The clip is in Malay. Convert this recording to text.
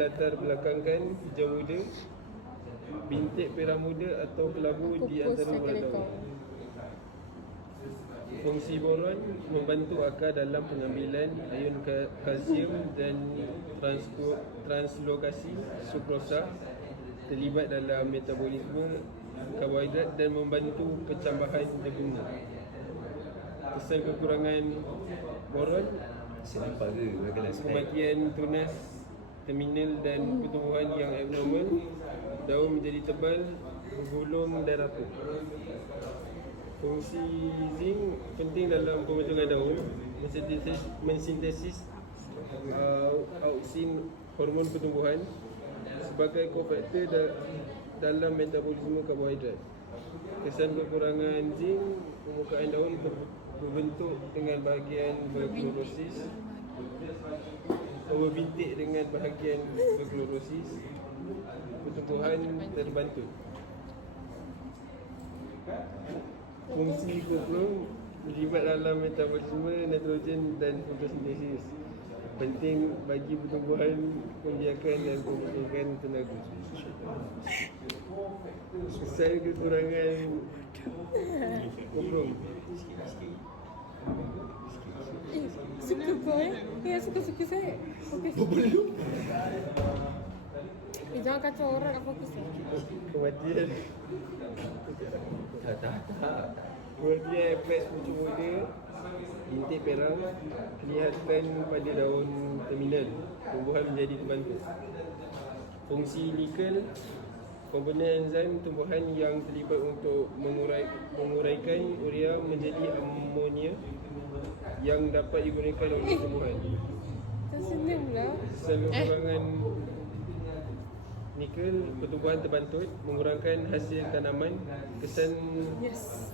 latar belakangkan hijau muda, bintik perah muda atau kelabu di Pupus antara daun. Fungsi boron membantu akar dalam pengambilan ion ka- kalsium dan translokasi sukrosa terlibat dalam metabolisme karbohidrat dan membantu pencambahan jagung. Kesan kekurangan boron kematian tunas terminal dan pertumbuhan yang abnormal daun menjadi tebal bergulung dan rapuh fungsi zinc penting dalam pembentukan daun mensintesis, mensintesis uh, auksin hormon pertumbuhan sebagai kofaktor da- dalam metabolisme karbohidrat. Kesan kekurangan zinc permukaan daun ber- berbentuk dengan bahagian berklorosis berbintik dengan bahagian berklorosis pertumbuhan terbantut fungsi kuplung terlibat dalam metabolisme nitrogen dan fotosintesis penting bagi pertumbuhan pembiakan dan pembentukan tenaga. Kesan kekurangan kuplung Suka eh? Ya, suka-suka saya. Fokus. Eh, jangan kacau orang nak fokus. kematian Tak tak tak Kematian flash pucuk muda Bintik perang Kelihatan pada daun terminal Tumbuhan menjadi terbantu Fungsi nikel Komponen enzim tumbuhan yang terlibat untuk mengurai, menguraikan urea menjadi amonia yang dapat digunakan oleh. Tersenyum lah. Selain kekurangan nikel, pertumbuhan terbantut, mengurangkan hasil tanaman, kesan Yes.